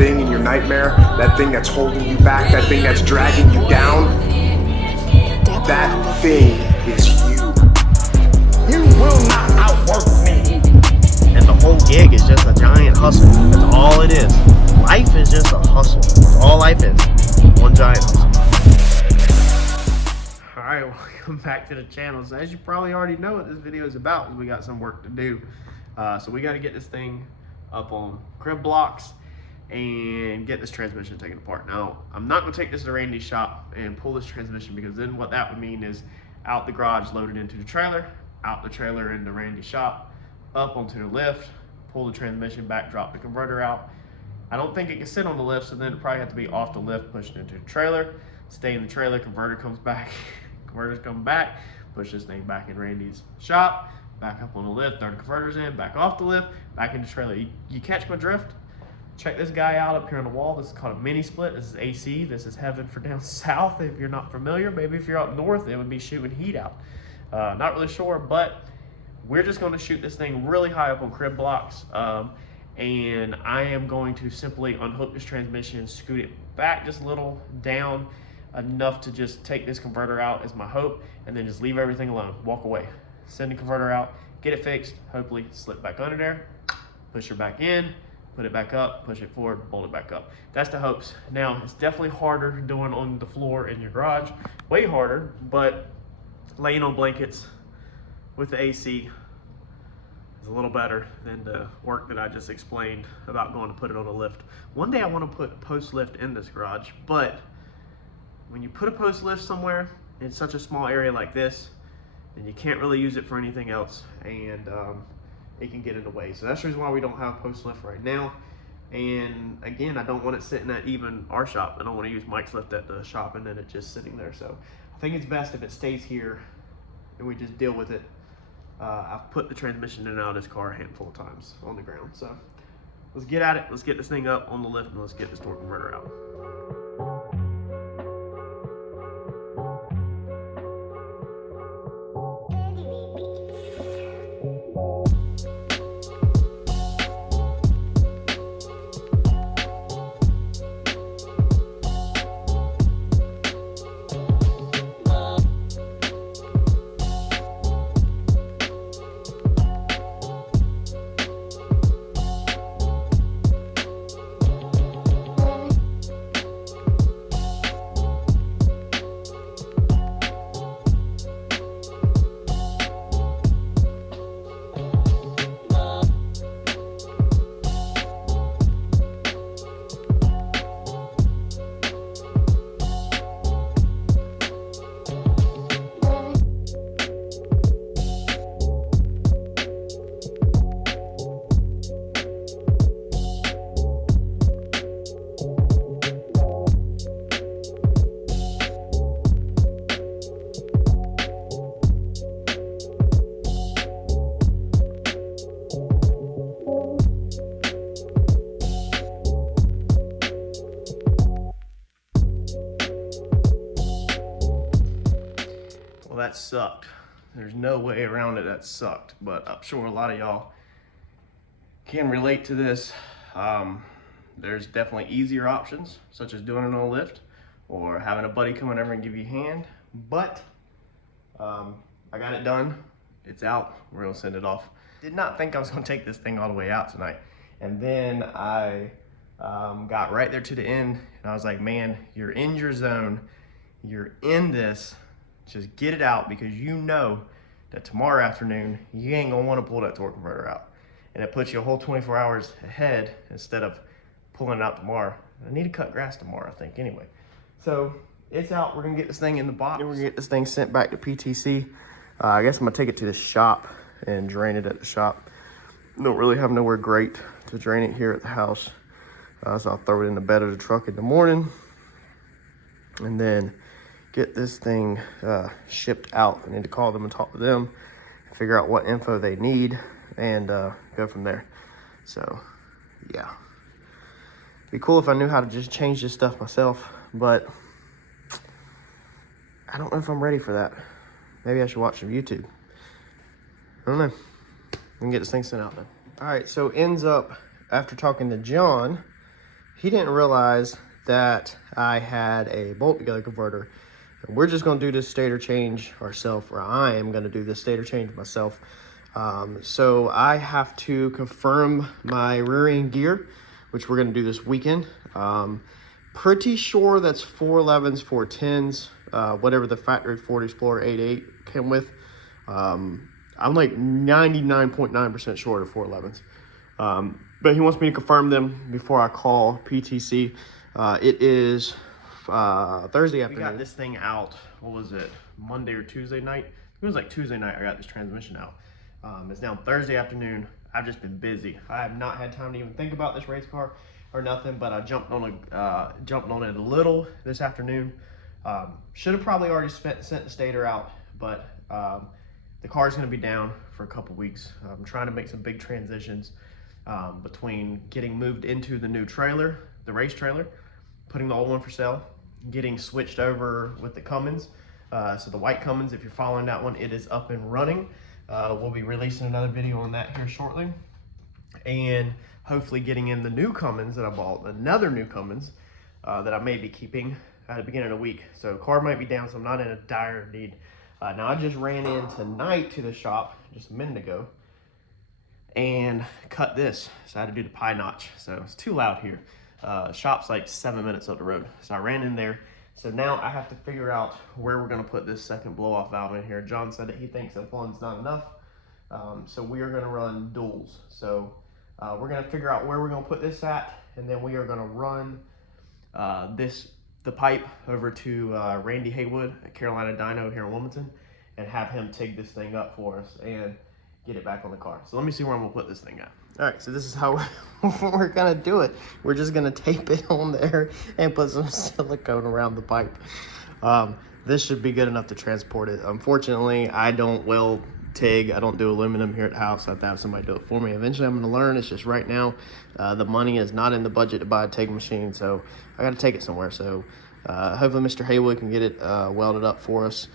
thing in your nightmare, that thing that's holding you back, that thing that's dragging you down, that thing is you. You will not outwork me. And the whole gig is just a giant hustle. That's all it is. Life is just a hustle. That's all life is. One giant hustle. Alright, welcome back to the channel. So as you probably already know what this video is about, is we got some work to do. So we got to get this thing up on crib blocks and get this transmission taken apart. Now, I'm not going to take this to Randy's shop and pull this transmission, because then what that would mean is out the garage, loaded into the trailer, out the trailer into Randy's shop, up onto the lift, pull the transmission back, drop the converter out. I don't think it can sit on the lift, so then it probably have to be off the lift, pushed into the trailer, stay in the trailer, converter comes back, converters come back, push this thing back in Randy's shop, back up on the lift, throw the converters in, back off the lift, back in the trailer. You catch my drift? Check this guy out up here on the wall. This is called a mini split. This is AC. This is heaven for down south. If you're not familiar, maybe if you're up north, it would be shooting heat out. Not really sure, but we're just going to shoot this thing really high up on crib blocks. And I am going to simply unhook this transmission, scoot it back just a little down, enough to just take this converter out is my hope, and then just leave everything alone, walk away, send the converter out, get it fixed, hopefully slip back under there, push her back in, put it back up, push it forward, bolt it back up. That's the hopes. Now, it's definitely harder doing on the floor in your garage, way harder, but laying on blankets with the AC is a little better than the work that I just explained about going to put it on a lift. One day I want to put a post lift in this garage, but when you put a post lift somewhere in such a small area like this, then you can't really use it for anything else, and it can get in the way. So that's the reason why we don't have a post lift right now. And again, I don't want it sitting at even our shop. I don't want to use Mike's lift at the shop and then it just sitting there. So I think it's best if it stays here and we just deal with it. I've put the transmission in and out of this car a handful of times on the ground. So let's get at it. Let's get this thing up on the lift and let's get this torque converter out. That sucked. There's no way around it. That sucked, but I'm sure a lot of y'all can relate to this. There's definitely easier options, such as doing it on a lift or having a buddy come over and give you a hand, but I got it done. It's out. We're gonna send it off. Did not think I was gonna take this thing all the way out tonight, and then I got right there to the end and I was like, man, you're in your zone, you're in this. Just get it out, because you know that tomorrow afternoon you ain't gonna want to pull that torque converter out, and it puts you a whole 24 hours ahead instead of pulling it out tomorrow. I need to cut grass tomorrow, I think, anyway. So it's out. We're gonna get this thing in the box and we're gonna get this thing sent back to PTC. I guess I'm gonna take it to the shop and drain it at the shop. Don't really have nowhere great to drain it here at the house, so I'll throw it in the bed of the truck in the morning and then get this thing shipped out. I need to call them and talk to them, figure out what info they need, and go from there. So yeah, be cool if I knew how to just change this stuff myself, but I don't know if I'm ready for that. Maybe I should watch some YouTube. I don't know. We can get this thing sent out then. All right, so ends up, after talking to John, he didn't realize that I had a bolt together converter. And we're just gonna do this stator change ourselves, or I am gonna do this stator change myself. So I have to confirm my rear end gear, which we're gonna do this weekend. Pretty sure that's 411s, 410s, whatever the factory Ford Explorer 88 came with. I'm like 99.9% sure of 411s. But he wants me to confirm them before I call PTC. It is Thursday afternoon. We got this thing out, what was it, Monday or Tuesday night? It was like Tuesday night I got this transmission out. It's now Thursday afternoon. I've just been busy. I have not had time to even think about this race car or nothing, but I jumped on it a little this afternoon. Should have probably already sent the stator out, but the car is going to be down for a couple weeks. I'm trying to make some big transitions between getting moved into the new trailer, the race trailer, putting the old one for sale, getting switched over with the Cummins. So the white Cummins, if you're following that one, it is up and running. We'll be releasing another video on that here shortly. And hopefully getting in the new Cummins that I bought, another new Cummins that I may be keeping at the beginning of the week. So car might be down, so I'm not in a dire need. Now I just ran in tonight to the shop just a minute ago and cut this. So I had to do the pie notch. So it's too loud here. Shop's like 7 minutes up the road. So I ran in there. So now I have to figure out where we're gonna put this second blow off valve in here. John said that he thinks that one's not enough. So we are gonna run duals. So we're gonna figure out where we're gonna put this at, and then we are gonna run the pipe over to Randy Haywood at Carolina Dyno here in Wilmington and have him TIG this thing up for us and get it back on the car. So let me see where I'm gonna put this thing at. All right, so this is how we're gonna do it. We're just gonna tape it on there and put some silicone around the pipe. This should be good enough to transport it. Unfortunately, I don't weld TIG. I don't do aluminum here at the house. I have to have somebody do it for me. Eventually, I'm gonna learn. It's just right now, the money is not in the budget to buy a TIG machine, so I gotta take it somewhere. So hopefully Mr. Haywood can get it welded up for us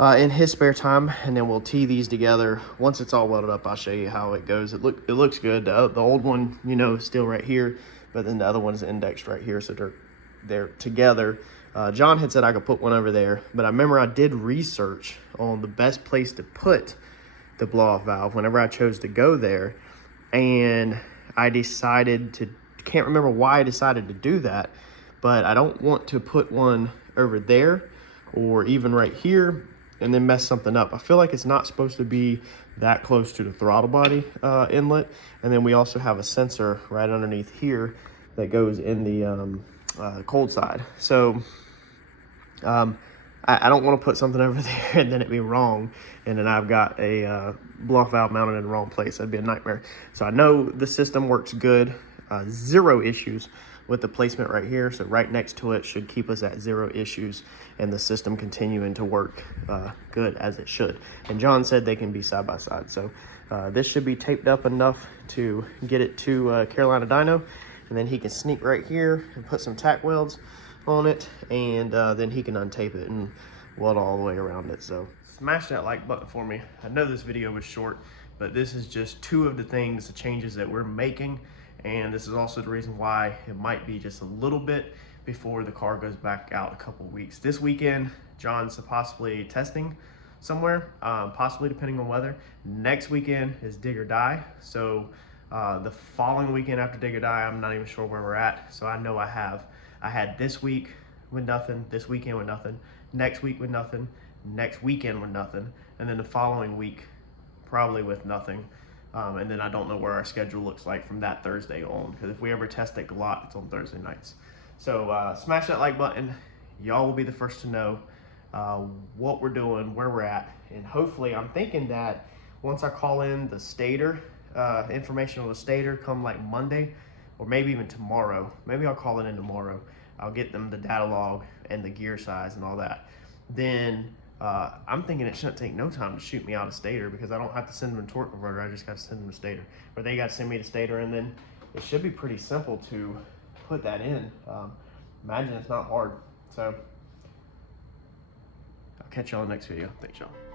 in his spare time, and then we'll tee these together. Once it's all welded up, I'll show you how it goes. It looks good. The old one, you know, is still right here, but then the other one is indexed right here, so they're together. John had said I could put one over there, but I remember I did research on the best place to put the blow-off valve whenever I chose to go there, and I decided to, can't remember why I decided to do that, but I don't want to put one over there or even right here and then mess something up. I feel like it's not supposed to be that close to the throttle body inlet, and then we also have a sensor right underneath here that goes in the cold side. So I don't want to put something over there and then it be wrong, and then I've got a blow-off valve mounted in the wrong place. That'd be a nightmare. So I know the system works good, zero issues with the placement right here. So right next to it should keep us at zero issues and the system continuing to work good as it should. And John said they can be side by side. So this should be taped up enough to get it to Carolina Dyno, and then he can sneak right here and put some tack welds on it, and then he can untape it and weld all the way around it. So smash that like button for me. I know this video was short, but this is just two of the things, the changes that we're making, and this is also the reason why it might be just a little bit before the car goes back out a couple weeks. This weekend, John's possibly testing somewhere, possibly depending on weather. Next weekend is dig or die. So the following weekend after dig or die, I'm not even sure where we're at. So I know I had this week with nothing, this weekend with nothing, next week with nothing, next weekend with nothing, and then the following week probably with nothing. And then I don't know where our schedule looks like from that Thursday on, because if we ever test it a lot, it's on Thursday nights. So smash that like button. Y'all will be the first to know what we're doing, where we're at, and hopefully I'm thinking that once I call in the stator, information on the stator come like Monday, or maybe even tomorrow. Maybe I'll call it in tomorrow. I'll get them the data log and the gear size and all that. Then I'm thinking it shouldn't take no time to shoot me out a stator, because I don't have to send them a torque converter. I just got to send them a stator, or they got to send me the stator, and then it should be pretty simple to put that in. Imagine it's not hard. So I'll catch y'all in the next video. Thanks, y'all.